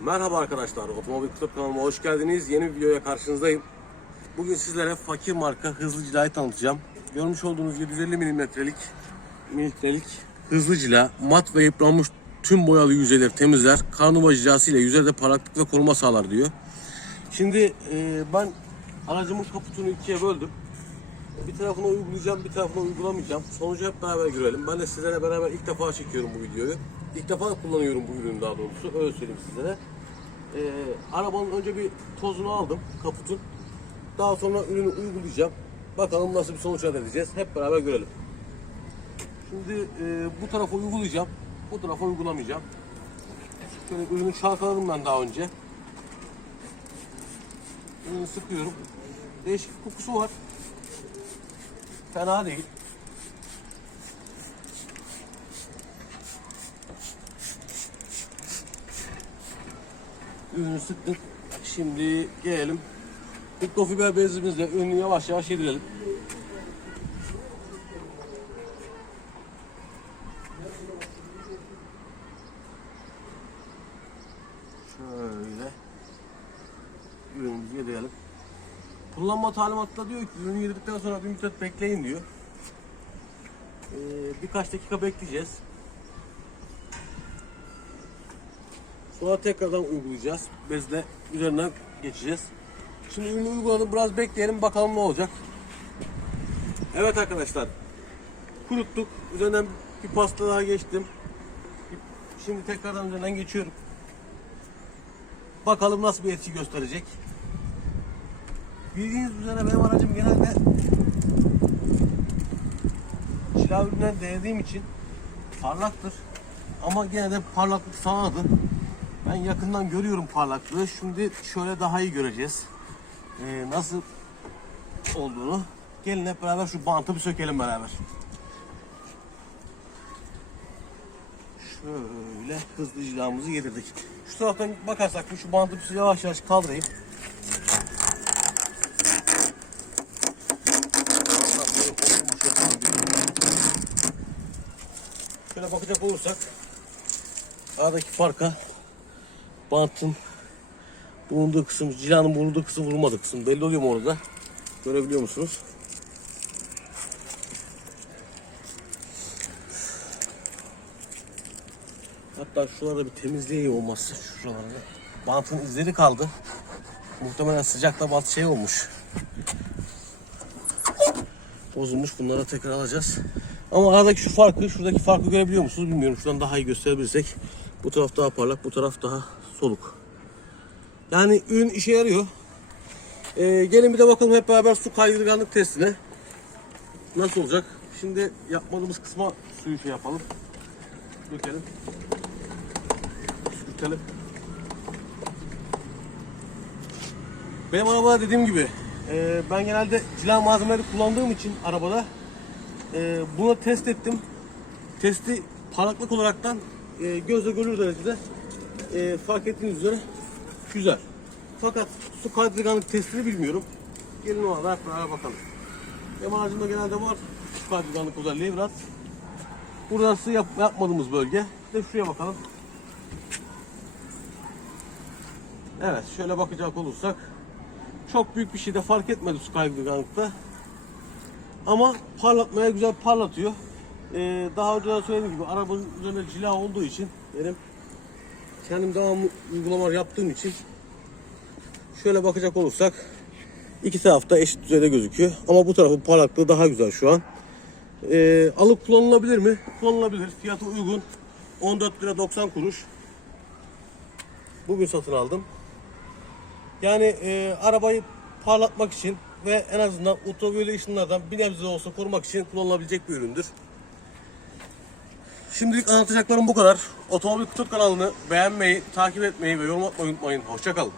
Merhaba arkadaşlar, Otomobil Kutu kanalıma hoş geldiniz. Yeni bir videoya karşınızdayım. Bugün sizlere fakir marka hızlı cilayı tanıtacağım. Görmüş olduğunuz 750 milimetrelik mililitrelik hızlı cila, mat ve yıpranmış tüm boyalı yüzeyleri temizler. Karnova cilası ile yüzeyde parlaklık ve koruma sağlar diyor. Şimdi e, ben aracımın kaputunu ikiye böldüm. Bir tarafına uygulayacağım, bir tarafına uygulamayacağım. Sonucu hep beraber görelim. Ben de sizlere beraber ilk defa çekiyorum bu videoyu. İlk defa kullanıyorum bu ürünü daha doğrusu. Öyle söyleyeyim sizlere. Ee, arabanın önce bir tozunu aldım kaputun. Daha sonra ürünü uygulayacağım. Bakalım nasıl bir sonuç elde edeceğiz. Hep beraber görelim. Şimdi e, bu tarafa uygulayacağım. Bu tarafa uygulamayacağım. Şöyle ürünü çalkaladım ben daha önce. Ürünü sıkıyorum. Değişik kokusu var. Fena değil. Ürünü. Şimdi gelelim. Mikrofiber bezimizle ürünü yavaş yavaş yedirelim. Şöyle. Ürünümüzü yedirelim. Kullanma talimatında diyor ki ürünü yedirdikten sonra bir müddet bekleyin diyor. Ee, birkaç dakika bekleyeceğiz. Sonra tekrardan uygulayacağız. Bezle üzerinden geçeceğiz. Şimdi ürünü uyguladım. Biraz bekleyelim bakalım ne olacak. Evet arkadaşlar. Kuruttuk. Üzerinden bir pasta daha geçtim. Şimdi tekrardan üzerinden geçiyorum. Bakalım nasıl bir etki gösterecek. Bildiğiniz üzere benim aracım genelde Çila üründen denediğim için parlaktır. Ama gene de parlaklık sağladı. Ben yakından görüyorum parlaklığı. Şimdi şöyle daha iyi göreceğiz. Ee, nasıl olduğunu. Gelin hep beraber şu bantı bir sökelim beraber. Şöyle hızlı cilamızı yedirdik. Şu taraftan bakarsak şu bantı bir yavaş yavaş kaldırayım. Şöyle bakacak olursak aradaki farka bantın bulunduğu kısım, cilanın bulunduğu kısım vurulmadığı kısım belli oluyor mu orada? Görebiliyor musunuz? Hatta şuralarda bir temizleyeyim olmazsa şuralarda. Bantın izleri kaldı. Muhtemelen sıcakta bant şey olmuş. Bozulmuş. Bunlara tekrar alacağız. Ama aradaki şu farkı, şuradaki farkı görebiliyor musunuz bilmiyorum. Şuradan daha iyi gösterebilirsek. Bu taraf daha parlak, bu taraf daha soluk. Yani ürün işe yarıyor. Ee, gelin bir de bakalım hep beraber su kaydırganlık testine. Nasıl olacak? Şimdi yapmadığımız kısma suyu şey yapalım. Dökelim. Sürtelim. Benim arabada dediğim gibi e, ben genelde cila malzemeleri kullandığım için arabada e, bunu test ettim. Testi parlaklık olaraktan e, gözle görülür derecede e, fark ettiğiniz üzere güzel. Fakat su kaydırganlık testini bilmiyorum. Gelin o hep beraber bakalım. Benim aracımda genelde var su kaydırganlık özelliği biraz. Burası yap, yapmadığımız bölge. Bir de şuraya bakalım. Evet şöyle bakacak olursak çok büyük bir şey de fark etmedi su kaydırganlıkta. Ama parlatmaya güzel parlatıyor. Ee, daha önce de söylediğim gibi arabanın üzerinde cila olduğu için benim kendim devamlı uygulamalar yaptığım için şöyle bakacak olursak iki tarafta eşit düzeyde gözüküyor. Ama bu tarafın parlaklığı daha güzel şu an. Ee, alıp kullanılabilir mi? Kullanılabilir. Fiyatı uygun. 14 lira 90 kuruş. Bugün satın aldım. Yani e, arabayı parlatmak için ve en azından ultraviyole ışınlardan bir nebze olsa korumak için kullanılabilecek bir üründür. Şimdilik anlatacaklarım bu kadar. Otomobil Kutu kanalını beğenmeyi, takip etmeyi ve yorum atmayı unutmayın. Hoşçakalın.